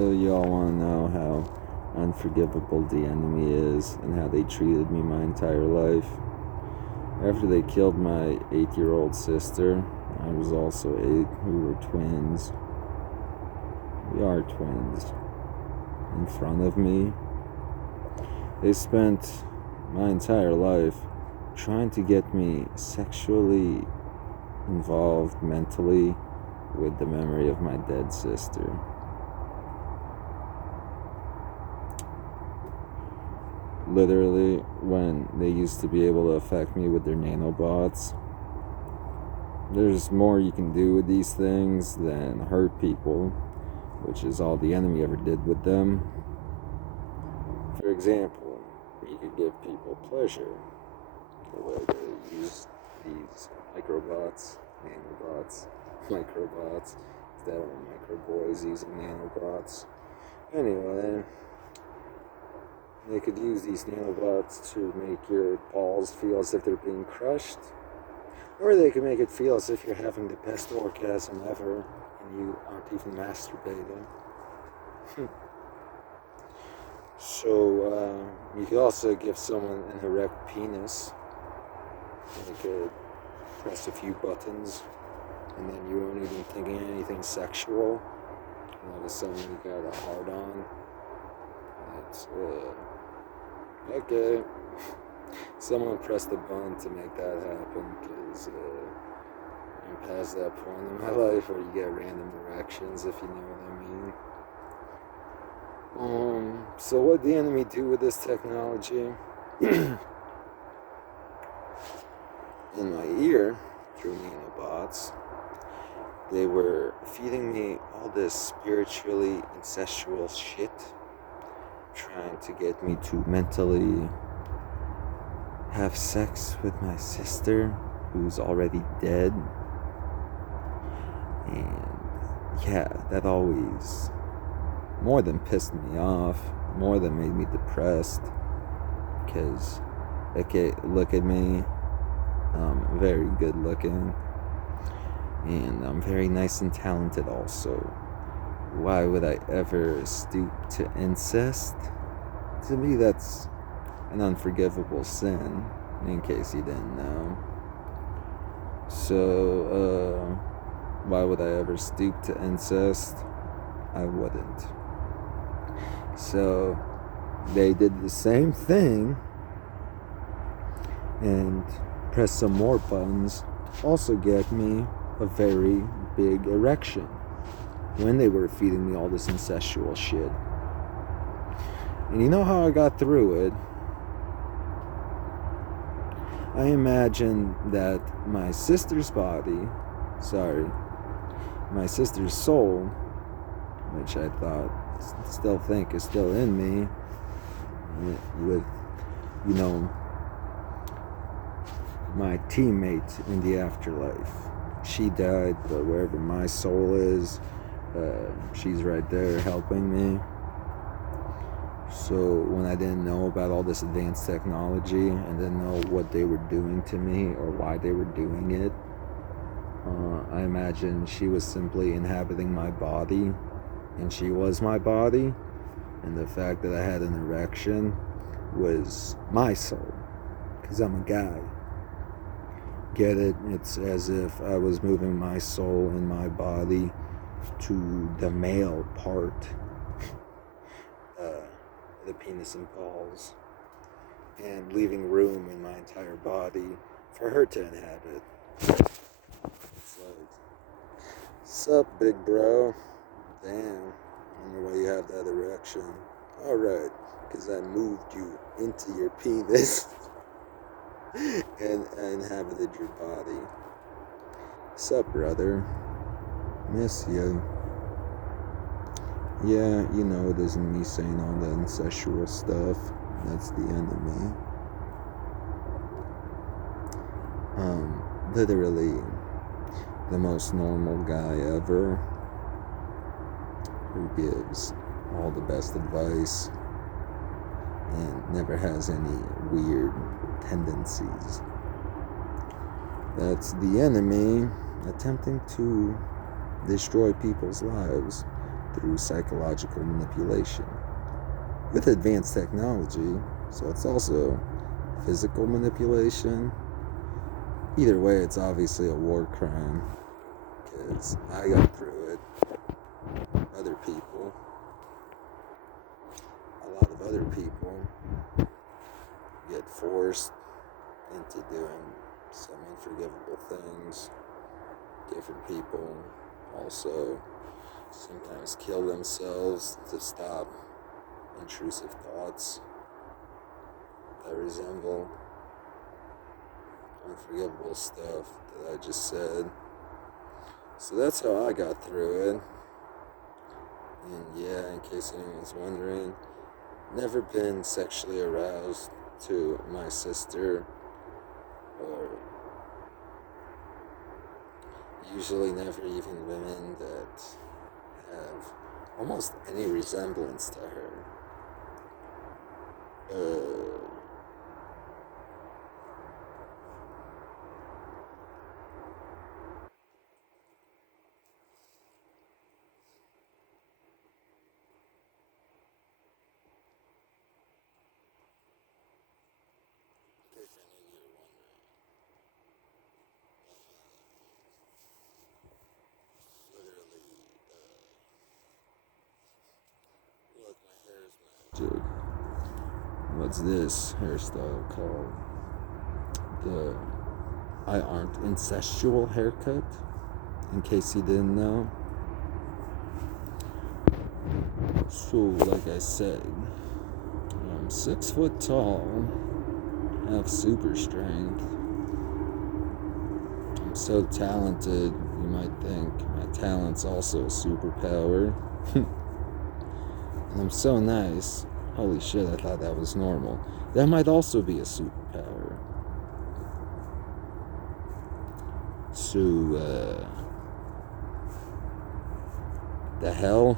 y'all want to know how unforgivable the enemy is and how they treated me my entire life. After they killed my 8-year-old sister, I was also 8. We were twins. We are twins. In front of me, they spent my entire life trying to get me sexually involved mentally with the memory of my dead sister. Literally, when they used to be able to affect me with their nanobots, there's more you can do with these things than hurt people, which is all the enemy ever did with them. For example, you could give people pleasure the way they use these microbots, microbots, instead of microboys using nanobots. Anyway, they could use these nanobots to make your balls feel as if they're being crushed, or they could make it feel as if you're having the best orgasm ever and you aren't even masturbating. So, you could also give someone an erect penis. You could press a few buttons, and then you weren't even thinking anything sexual. And all of a sudden, you got a hard on. That's, okay. Someone pressed the button to make that happen, because I'm past that point in my life where you get random erections, if you know what I mean. So what the enemy do with this technology? In my ear, through nanobots, they were feeding me all this spiritually incestual shit, trying to get me to mentally have sex with my sister, who's already dead. And yeah, that always more than pissed me off, more than made me depressed, because, okay, look at me, I'm very good looking, and I'm very nice and talented also. Why would I ever stoop to incest? To me, that's an unforgivable sin, in case you didn't know. So, why would I ever stoop to incest? I wouldn't. So, they did the same thing and pressed some more buttons to also get me a very big erection when they were feeding me all this incestual shit. And you know how I got through it? I imagined that my sister's soul, which I still think is still in me, with, my teammate in the afterlife. She died, but wherever my soul is, she's right there helping me. So when I didn't know about all this advanced technology and didn't know what they were doing to me or why they were doing it, I imagine she was simply inhabiting my body, and she was my body, and the fact that I had an erection was my soul, because I'm a guy. Get it? It's as if I was moving my soul in my body to the male part, the penis and balls, and leaving room in my entire body for her to inhabit. It's like, sup, big bro? Damn, I don't know why you have that erection. Alright, because I moved you into your penis and inhabited your body. Sup, brother? Miss you. Yeah, it isn't me saying all that incestual stuff. That's the enemy. Literally the most normal guy ever, who gives all the best advice and never has any weird tendencies. That's the enemy attempting to destroy people's lives through psychological manipulation with advanced technology. So it's also physical manipulation. Either way, it's obviously a war crime because I got through it. Other people, a lot of other people get forced into doing some unforgivable things. Different people also sometimes kill themselves to stop intrusive thoughts that resemble unforgivable stuff that I just said. So that's how I got through it. And yeah, in case anyone's wondering, never been sexually aroused to my sister, or usually never even women that have almost any resemblance to her. Look, my hair is magic. What's this hairstyle called? The I aren't incestual haircut, in case you didn't know. So, like I said, I'm 6 foot tall, have super strength. I'm so talented, you might think my talent's also a superpower. And I'm so nice. Holy shit, I thought that was normal. That might also be a superpower. So, the hell?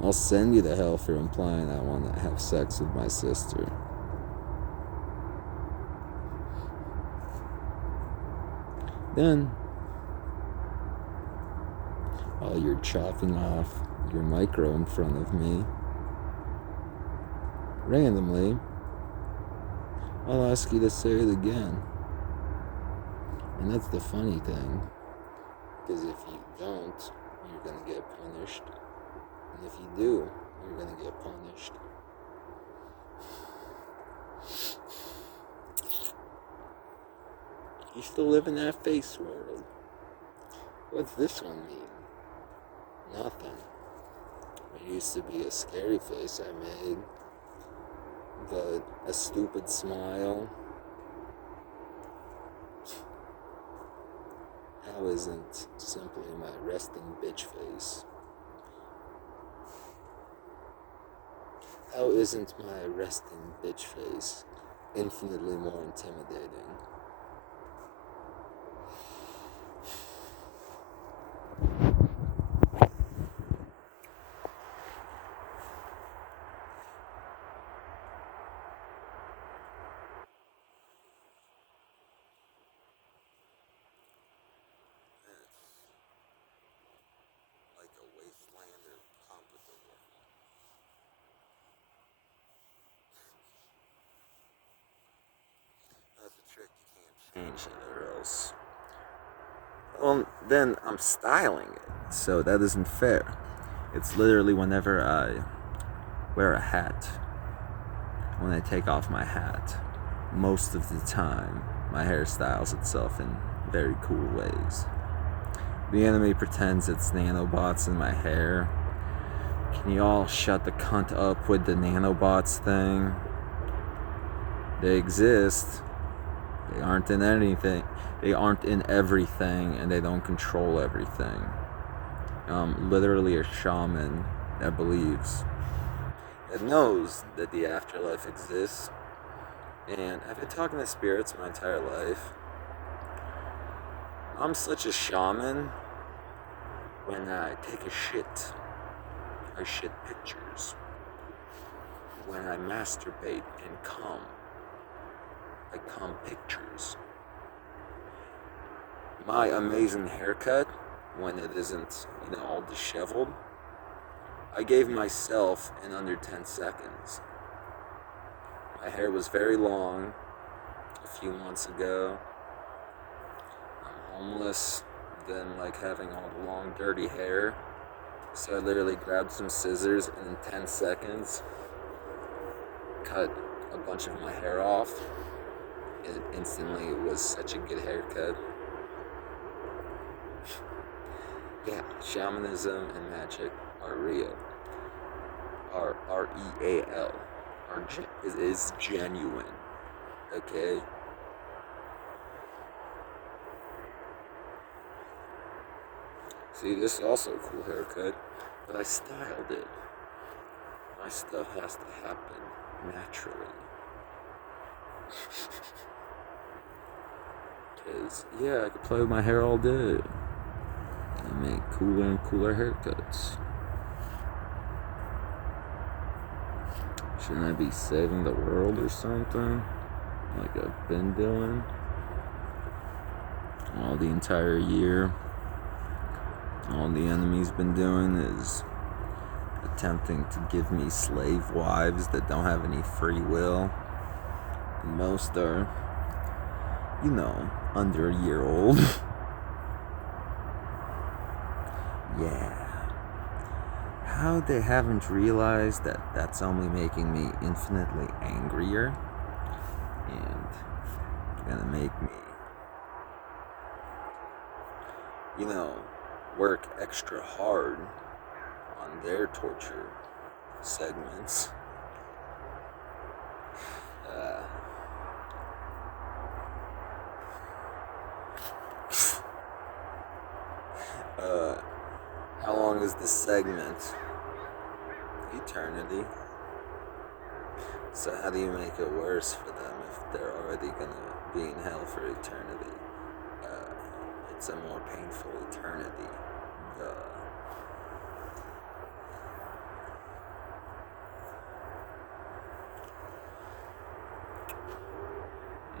I'll send you to hell for implying I want to have sex with my sister. Then, while you're chopping off your micro in front of me, randomly, I'll ask you to say it again. And that's the funny thing, because if you don't, you're gonna get punished. And if you do, you're gonna get punished. You still live in that face world. What's this one mean? Nothing. It used to be a scary face I made, but a stupid smile. How isn't simply my resting bitch face? How isn't my resting bitch face infinitely more intimidating? Like a wastelander pompadour. That's a trick you can't change it, or else. Well, then I'm styling it, so that isn't fair. It's literally whenever I wear a hat, when I take off my hat, most of the time, my hair styles itself in very cool ways. The enemy pretends it's nanobots in my hair. Can you all shut the cunt up with the nanobots thing? They exist. They aren't in anything. They aren't in everything, and they don't control everything. Literally a shaman that believes, that knows that the afterlife exists. And I've been talking to spirits my entire life. I'm such a shaman. When I take a shit, I shit pictures. When I masturbate and come, I come pictures. My amazing haircut, when it isn't, all disheveled, I gave myself in under 10 seconds. My hair was very long a few months ago. I'm homeless, didn't like having all the long, dirty hair. So I literally grabbed some scissors and in 10 seconds cut a bunch of my hair off. It instantly was such a good haircut. Yeah, shamanism and magic are real. Are real. Is genuine. Okay? See, this is also a cool haircut, but I styled it. My stuff has to happen naturally. Because, yeah, I could play with my hair all day and make cooler and cooler haircuts. Shouldn't I be saving the world or something? Like I've been doing all the entire year. All the enemy's been doing is attempting to give me slave wives that don't have any free will. And most are, under a year old. Yeah. How they haven't realized that that's only making me infinitely angrier and gonna make me, work extra hard on their torture segments. How long is the segment? Eternity. So how do you make it worse for them if they're already gonna be in hell for eternity? It's a more painful eternity.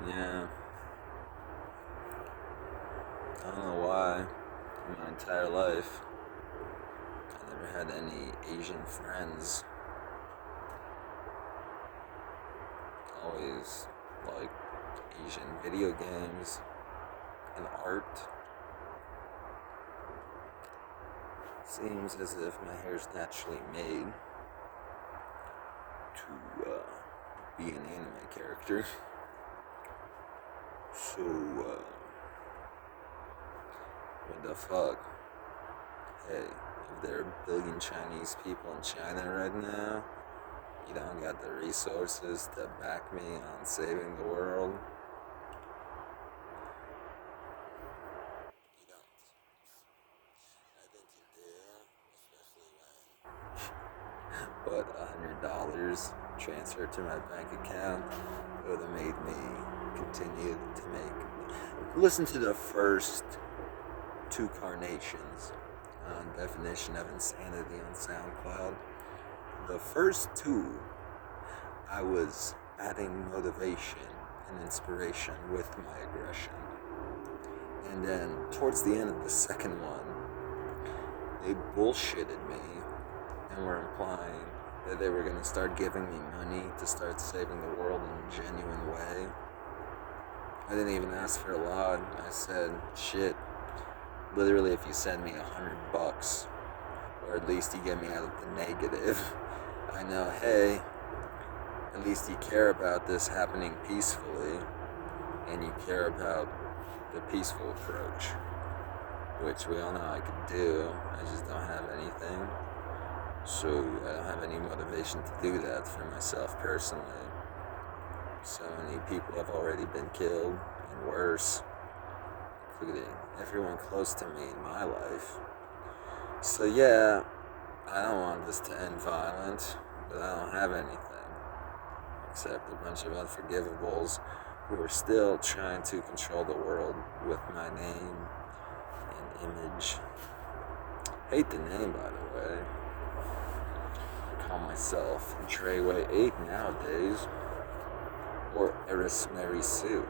Yeah. I don't know why. In my entire life, I never had any Asian friends. Always liked Asian video games and art. Seems as if my hair's naturally made to be an anime character. So, what the fuck? Hey, if there are a billion Chinese people in China right now, you don't got the resources to back me on saving the world. You don't. I think you do, especially when $100 transferred to my bank account would have made me continue to listen to the first two carnations on Definition of Insanity on SoundCloud. The first two, I was adding motivation and inspiration with my aggression. And then towards the end of the second one, they bullshitted me and were implying that they were going to start giving me money to start saving the world in a genuine way. I didn't even ask for a lot. I said, shit, literally if you send me $100, or at least you get me out of the negative, I know, hey, at least you care about this happening peacefully, and you care about the peaceful approach, which we all know I could do. I just don't have anything, so I don't have any motivation to do that for myself personally. So many people have already been killed, and worse, including everyone close to me in my life. So yeah, I don't want this to end violent, but I don't have anything except a bunch of unforgivables who are still trying to control the world with my name and image. Hate the name, by the way. I call myself Treyway8 nowadays, or Eris Mary Sue.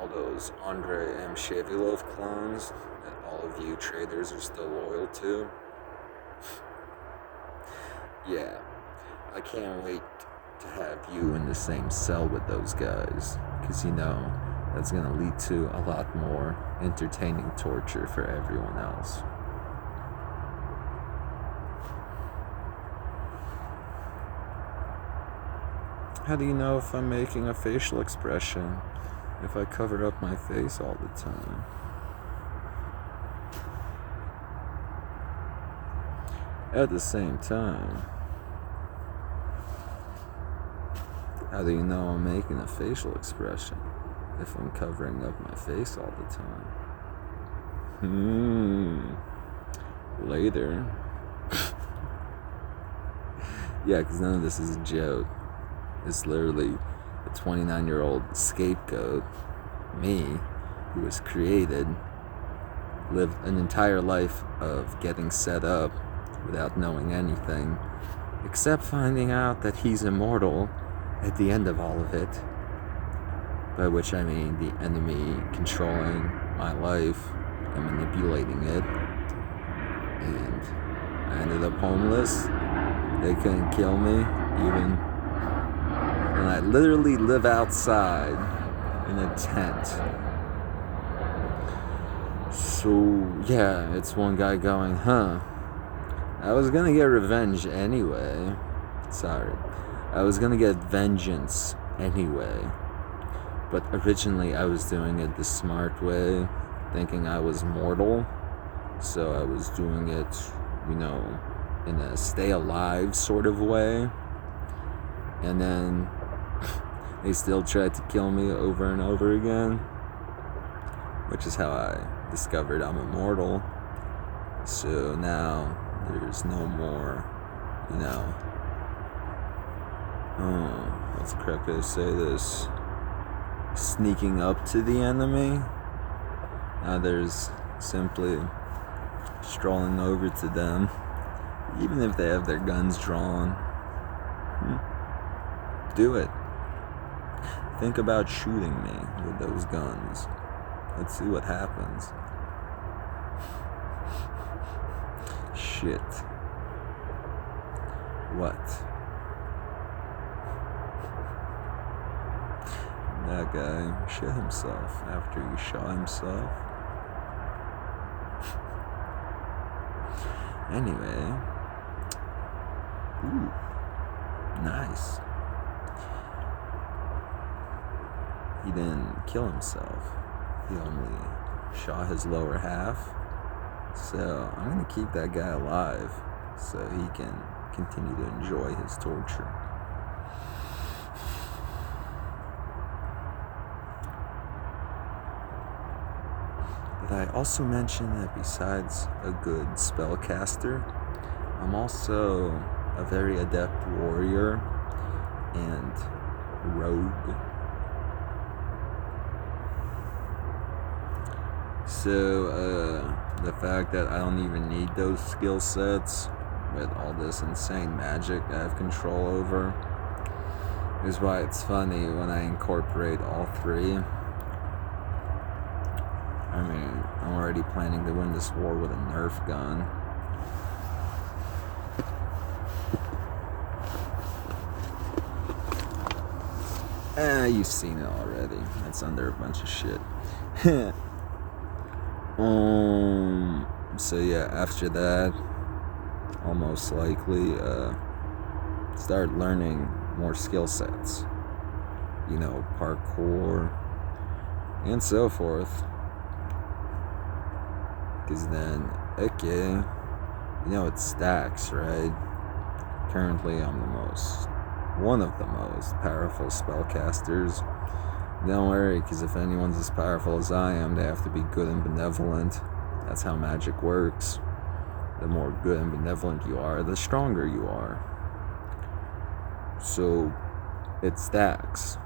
All those Andrei M. Shevilov clones that all of you traders are still loyal to. Yeah, I can't wait to have you in the same cell with those guys, because that's going to lead to a lot more entertaining torture for everyone else. How do you know if I'm making a facial expression if I cover up my face all the time? At the same time, how do you know I'm making a facial expression if I'm covering up my face all the time? Later. Yeah, because none of this is a joke. It's literally a 29-year-old scapegoat, me, who was created, lived an entire life of getting set up without knowing anything, except finding out that he's immortal at the end of all of it, by which I mean the enemy controlling my life and manipulating it, and I ended up homeless. They couldn't kill me, even when I literally live outside in a tent. So, yeah, it's one guy going, I was gonna get revenge anyway. I was gonna get vengeance anyway. But originally I was doing it the smart way, thinking I was mortal. So I was doing it, in a stay alive sort of way. And then they still tried to kill me over and over again, which is how I discovered I'm immortal. So now there's no more, what's the correct way to say this? Sneaking up to the enemy. Now there's simply strolling over to them, even if they have their guns drawn. Do it. Think about shooting me with those guns. Let's see what happens. Shit. What? That guy shit himself after he shot himself. Anyway. Ooh. Nice. He didn't kill himself. He only shot his lower half. So I'm gonna keep that guy alive so he can continue to enjoy his torture. But I also mentioned that besides a good spellcaster, I'm also a very adept warrior and rogue. So, the fact that I don't even need those skill sets with all this insane magic I have control over is why it's funny when I incorporate all three. I mean, I'm already planning to win this war with a Nerf gun. You've seen it already. It's under a bunch of shit. So yeah, after that, I'll most likely start learning more skill sets. Parkour and so forth. Because then, it stacks, right? Currently, I'm one of the most powerful spellcasters. Don't worry, because if anyone's as powerful as I am, they have to be good and benevolent. That's how magic works. The more good and benevolent you are, the stronger you are. So, it stacks.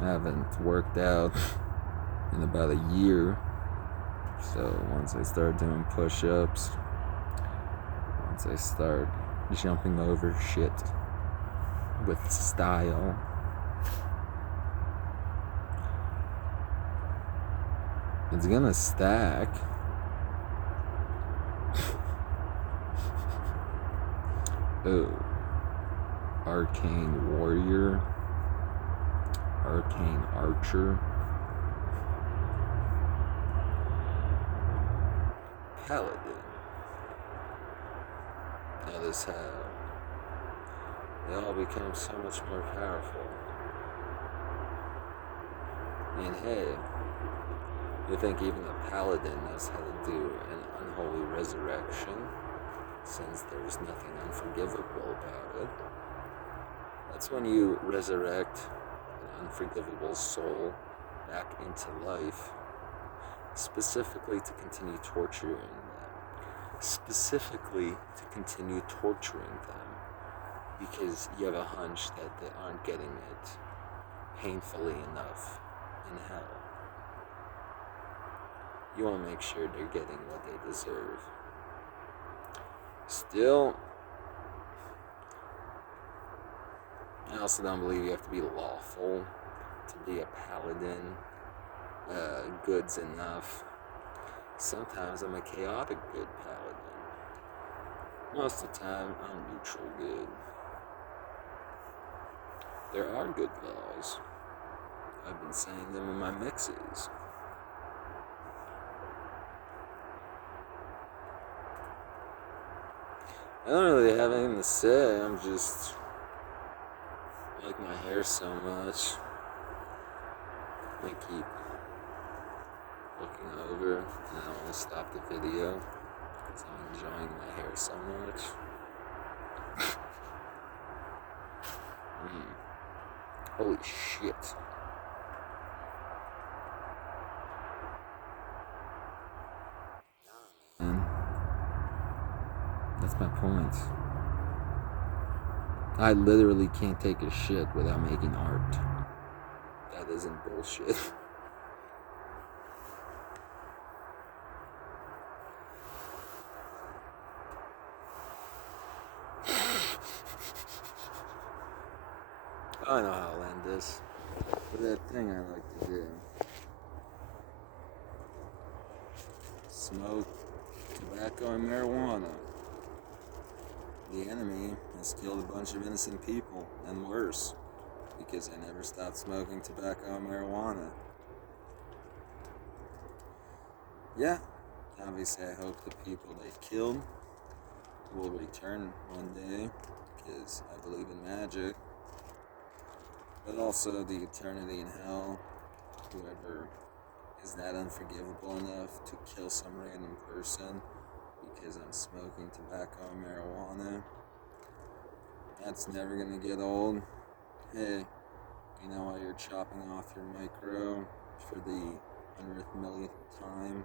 I haven't worked out in about a year. So, once I start doing push-ups, once I start jumping over shit with style, It's gonna stack. Oh. Arcane Warrior. Arcane Archer. Paladin. Notice how they all become so much more powerful. And hey, you think even a paladin knows how to do an unholy resurrection, since there's nothing unforgivable about it. That's when you resurrect an unforgivable soul back into life, specifically to continue torturing them. Specifically to continue torturing them, because you have a hunch that they aren't getting it painfully enough in hell. You want to make sure they're getting what they deserve. Still, I also don't believe you have to be lawful to be a paladin. Good's enough. Sometimes I'm a chaotic good paladin. Most of the time, I'm neutral good. There are good laws. I've been saying them in my mixes. I don't really have anything to say. I'm just like my hair so much. I keep looking over and I don't want to stop the video because I'm enjoying my hair so much. Holy shit. Man, that's my point. I literally can't take a shit without making art. That isn't bullshit. I know how I'll end this. But that thing I like to do. Smoke, tobacco, and marijuana. The enemy has killed a bunch of innocent people, and worse, because they never stopped smoking tobacco and marijuana. Yeah, obviously I hope the people they killed will return one day, because I believe in magic. But also the eternity in hell, whoever is that unforgivable enough to kill some random person because I'm smoking tobacco and marijuana, that's never gonna get old. Hey, you know, while you're chopping off your micro for the 100th millionth time,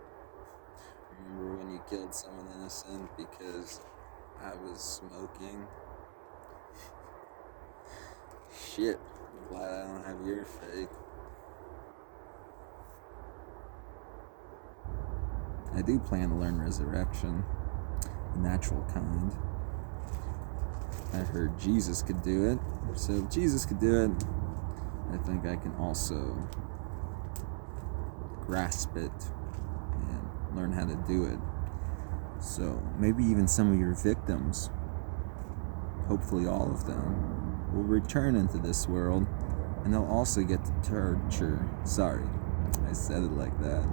remember when you killed someone innocent because I was smoking? Shit, I'm glad I don't have your fate. I do plan to learn resurrection, the natural kind. I heard Jesus could do it, so if Jesus could do it, I think I can also grasp it and learn how to do it. So maybe even some of your victims, hopefully all of them, will return into this world, and they'll also get to torture. Sorry, I said it like that.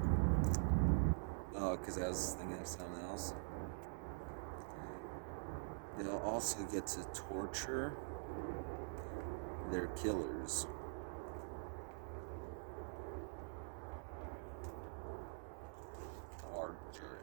Oh, because I was thinking of something else. They'll also get to torture their killers. Torture.